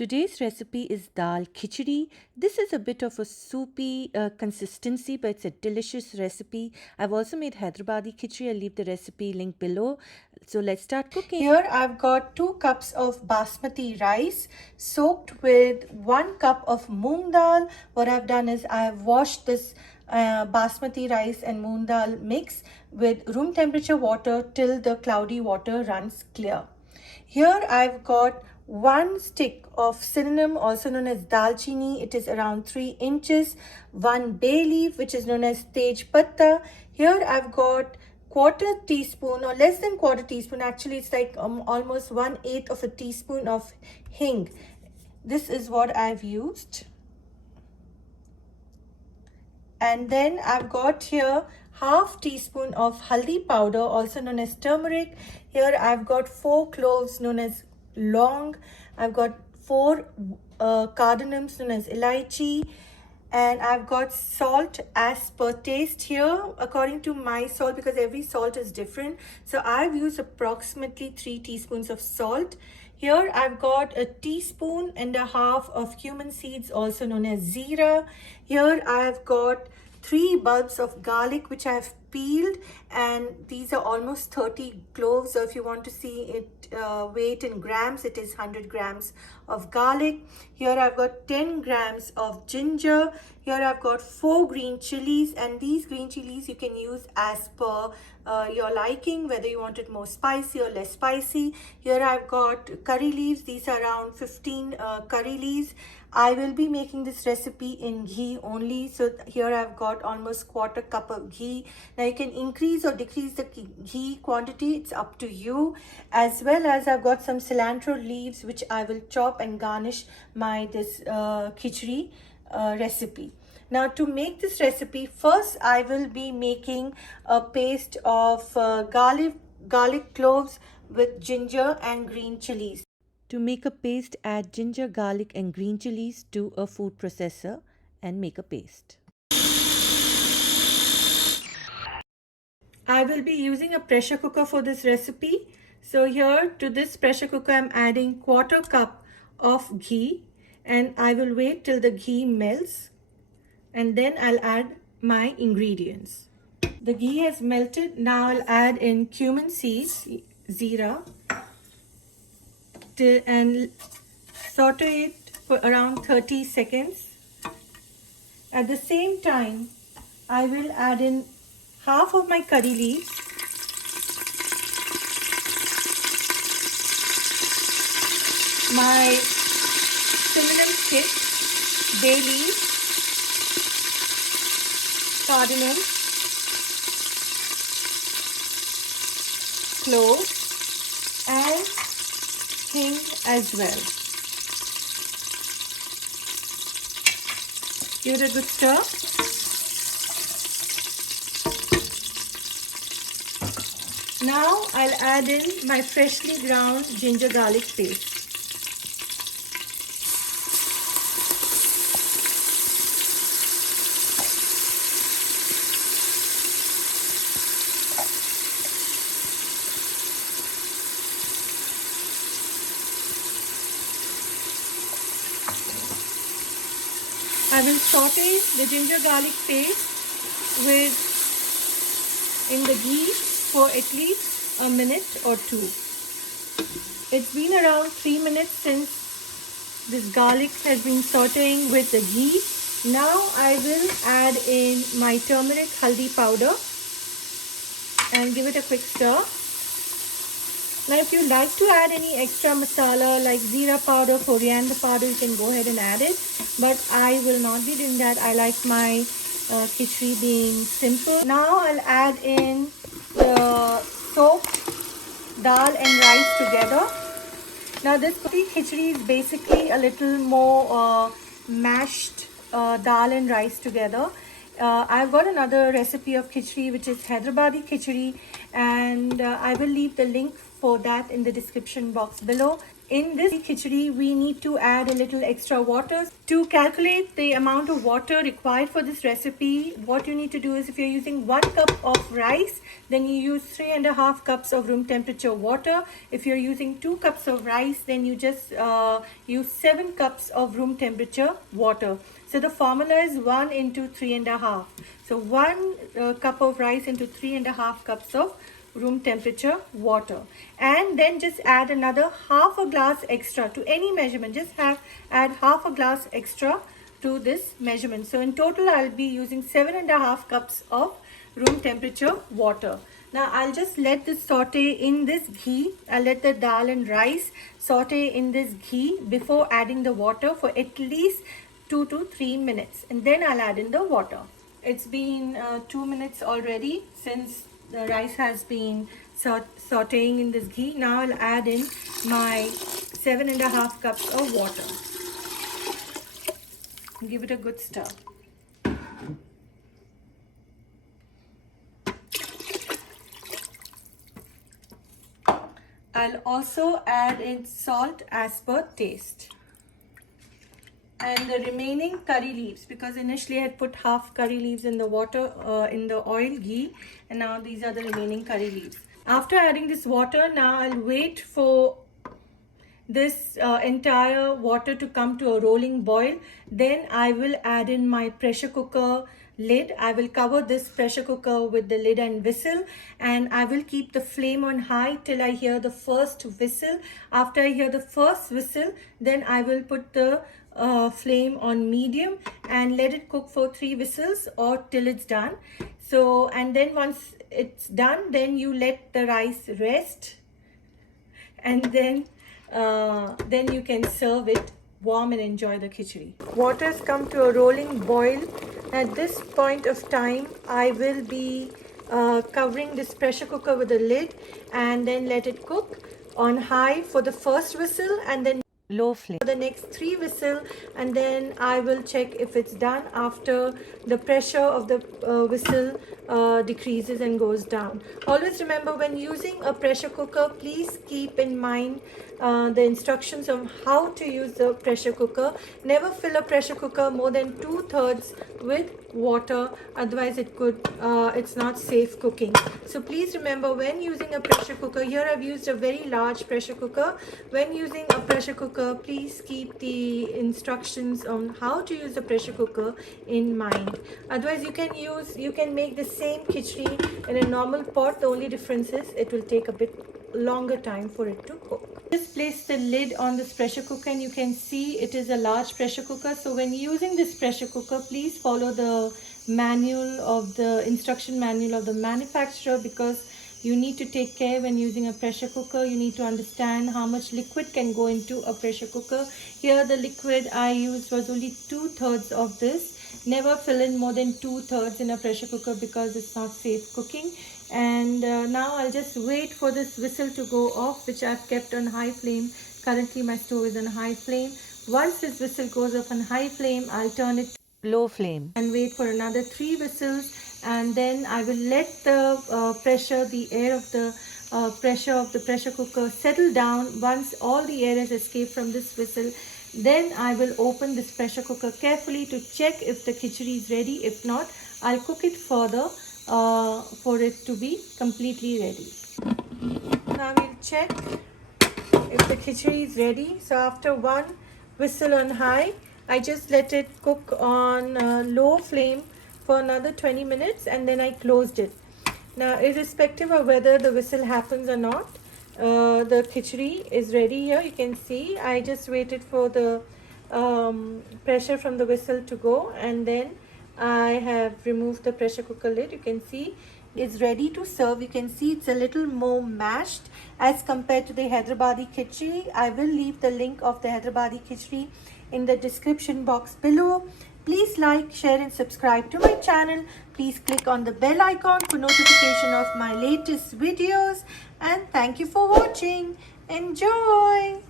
Today's recipe is dal khichdi. This is a bit of a soupy consistency, but it's a delicious recipe. I've also made Hyderabadi khichdi. I'll leave the recipe link below. So let's start cooking. Here I've got 2 cups of basmati rice soaked with 1 cup of moong dal. What I've done is I've washed this basmati rice and moong dal mix with room temperature water till the cloudy water runs clear. Here I've got 1 stick of cinnamon, also known as dalchini. It is around 3 inches. 1 bay leaf, which is known as tej patta. Here I've got quarter teaspoon or less than quarter teaspoon. Actually, it's like almost 1/8 of a teaspoon of hing. This is what I've used. And then I've got here half teaspoon of haldi powder, also known as turmeric. Here I've got 4 cloves known as long. I've got 4 cardamoms known as elaichi. And I've got salt as per taste here, according to my salt, because every salt is different. So I've used approximately 3 teaspoons of salt. Here I've got a teaspoon and a half of cumin seeds, also known as zira. Here I've got 3 bulbs of garlic which I've peeled, and these are almost 30 cloves. So if you want to see it weight in grams, it is 100 grams of garlic. Here I've got 10 grams of ginger. Here I've got 4 green chilies, and these green chilies you can use as per your liking, whether you want it more spicy or less spicy. Here I've got curry leaves. These are around 15 curry leaves. I will be making this recipe in ghee only. So here I've got almost quarter cup of ghee. Now you can increase or decrease the ghee quantity. It's up to you. As well as I've got some cilantro leaves which I will chop and garnish my this khichdi recipe. Now to make this recipe, first I will be making a paste of garlic cloves with ginger and green chilies. To make a paste, add ginger, garlic, and green chilies to a food processor and make a paste. I will be using a pressure cooker for this recipe. So here to this pressure cooker I'm adding quarter cup of ghee, and I will wait till the ghee melts, and then I'll add my ingredients. The ghee has melted. Now I'll add in cumin seeds, zira, and saute it for around 30 seconds. At the same time, I will add in half of my curry leaves, my cinnamon stick, bay leaf, cardamom, clove, and hing as well. Give it a good stir. Now I'll add in my freshly ground ginger garlic paste. I will saute the ginger garlic paste in the ghee for at least a minute or 2. It's been around 3 minutes since this garlic has been sauteing with the ghee. Now I will add in my turmeric haldi powder and give it a quick stir. Now if you like to add any extra masala like zira powder, coriander powder, you can go ahead and add it. But I will not be doing that. I like my khichdi being simple. Now I'll add in the soaked dal and rice together. Now this khichdi is basically a little more mashed dal and rice together. I've got another recipe of khichdi which is Hyderabadi khichdi, and I will leave the link for that in the description box below. In this khichdi, we need to add a little extra water. To calculate the amount of water required for this recipe, what you need to do is, if you're using 1 cup of rice, then you use 3.5 cups of room temperature water. If you're using 2 cups of rice, then you just use 7 cups of room temperature water. So the formula is 1 into 3.5. So 1 cup of rice into 3.5 cups of room temperature water, and then just add another half a glass extra to any measurement. Just add half a glass extra to this measurement. So in total I'll be using 7.5 cups of room temperature water. Now I'll just let this saute in this ghee. I'll let the dal and rice saute in this ghee before adding the water for at least 2 to 3 minutes, and then I'll add in the water. It's been 2 minutes already since the rice has been sauteing in this ghee. Now I'll add in my 7.5 cups of water. Give it a good stir. I'll also add in salt as per taste, and the remaining curry leaves, because initially I had put half curry leaves in the water, in the oil ghee, and now these are the remaining curry leaves. After adding this water, now I'll wait for this entire water to come to a rolling boil. Then I will add in my pressure cooker lid. I will cover this pressure cooker with the lid and whistle, and I will keep the flame on high till I hear the first whistle. After I hear the first whistle, then I will put the flame on medium and let it cook for 3 whistles or till it's done. So, and then once it's done, then you let the rice rest, and then you can serve it warm and enjoy the khichdi. Water has come to a rolling boil. At this point of time, I will be covering this pressure cooker with a lid and then let it cook on high for the first whistle, and then Low flame. for the next 3 whistle, and then I will check if it's done after the pressure of the whistle decreases and goes down. Always remember, when using a pressure cooker, please keep in mind the instructions on how to use the pressure cooker. Never fill a pressure cooker more than 2/3 with water, otherwise it's not safe cooking. So please remember, when using a pressure cooker, here I've used a very large pressure cooker. When using a pressure cooker, please keep the instructions on how to use the pressure cooker in mind. Otherwise you can make the same khichdi in a normal pot. The only difference is it will take a bit longer time for it to cook. Just place the lid on this pressure cooker, and you can see it is a large pressure cooker. So when using this pressure cooker, please follow the instruction manual of the manufacturer, because you need to take care when using a pressure cooker. You need to understand how much liquid can go into a pressure cooker. Here the liquid I used was only 2/3 of this. Never fill in more than 2/3 in a pressure cooker, because it's not safe cooking. And now I'll just wait for this whistle to go off, which I've kept on high flame. Currently my stove is on high flame. Once this whistle goes off on high flame, I'll turn it Low flame. and wait for another 3 whistles, and then I will let the pressure, the air of the pressure of the pressure cooker settle down. Once all the air has escaped from this whistle, then I will open this pressure cooker carefully to check if the khichdi is ready. If not, I'll cook it further for it to be completely ready. Now we'll check if the khichdi is ready. So after 1 whistle on high, I just let it cook on low flame for another 20 minutes, and then I closed it. Now, irrespective of whether the whistle happens or not, the khichdi is ready here. You can see I just waited for the pressure from the whistle to go, and then I have removed the pressure cooker lid. You can see it's ready to serve. You can see it's a little more mashed as compared to the Hyderabadi khichdi. I will leave the link of the Hyderabadi khichdi in the description box below. Please like, share and subscribe to my channel. Please click on the bell icon for notification of my latest videos, and thank you for watching. Enjoy!